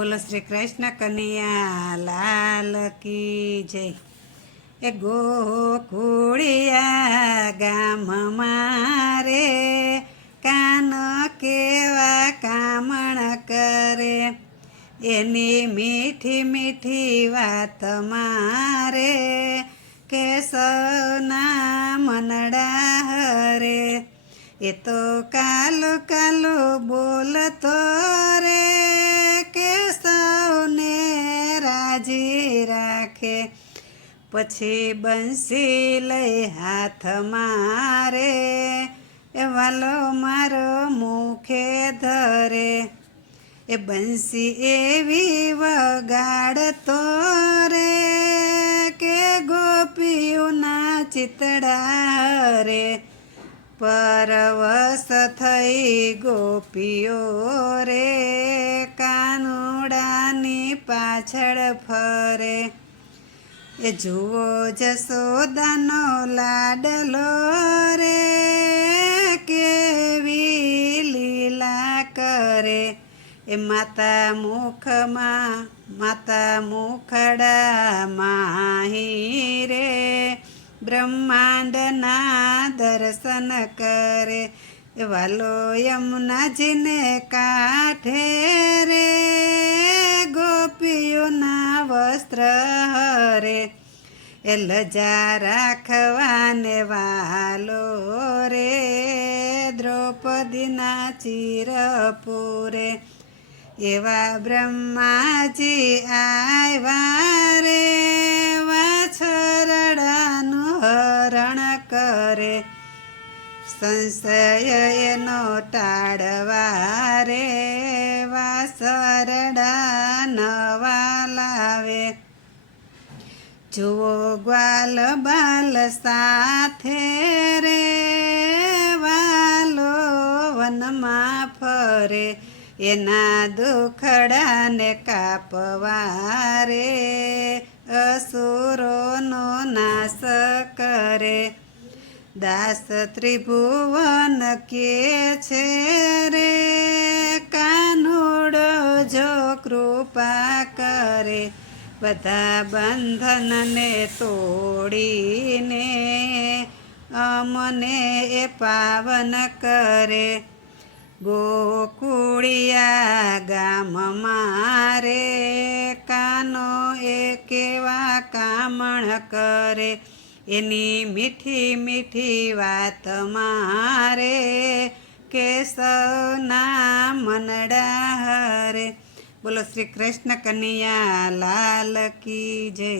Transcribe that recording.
બોલો શ્રી કૃષ્ણ કનૈયા લાલ કી જય। એ ગોકુળિયા ગામમાં રે કાન કેવા કામણ કરે, એની મીઠી મીઠી વાત મારે કેશવના મનડા હરે। એ તો કાલુ કાલુ બોલતો રે કેશવને રાજી રાખે, પછી બંસી લઈ હાથ મારે એ વાલો મારો મુખે ધરે। એ બંસી એવી વગાડતો રે કે ગોપીઓના ચિતડા રે, પરવશ થઈ ગોપીઓ રે કાનુડાની પાછળ ફરે। એ જુઓ જશોદાનો લાડલો રે કેવી લીલા કરે, એ માતા મુખડા માહી રે બ્રહ્માંડના દર્શન કરે। એ વાલો યમુનાજીને કાંઠે રે ગોપીઓના વસ્ત્ર હરે, એ લજા રાખવાને વાલો રે દ્રૌપદીના ચીર પૂરે। એવા બ્રહ્માજી આવ્યા રે વાછરડાનું હરણ કરે, સંશય એનો ટાળવા રે વાસરડા નવા લાવે। જુઓ ગ્વાલ બાલ સાથે રે વાલો વનમાં ફરે, એના દુખડાને કાપવા રે અસુરોનો નાશ કરે। દાસ ત્રિભુવન કે છે રે કાનુડો જો કૃપા કરે, બધા બંધનને તોડીને અમને એ પાવન કરે। ગોકુળિયા ગામમાં રે કાનો એ કેવા કામણ કરે, એની મીઠી મીઠી વાત મારે કેશવના મનડા હરે। બોલો શ્રી કૃષ્ણ કનૈયા લાલ કી જય।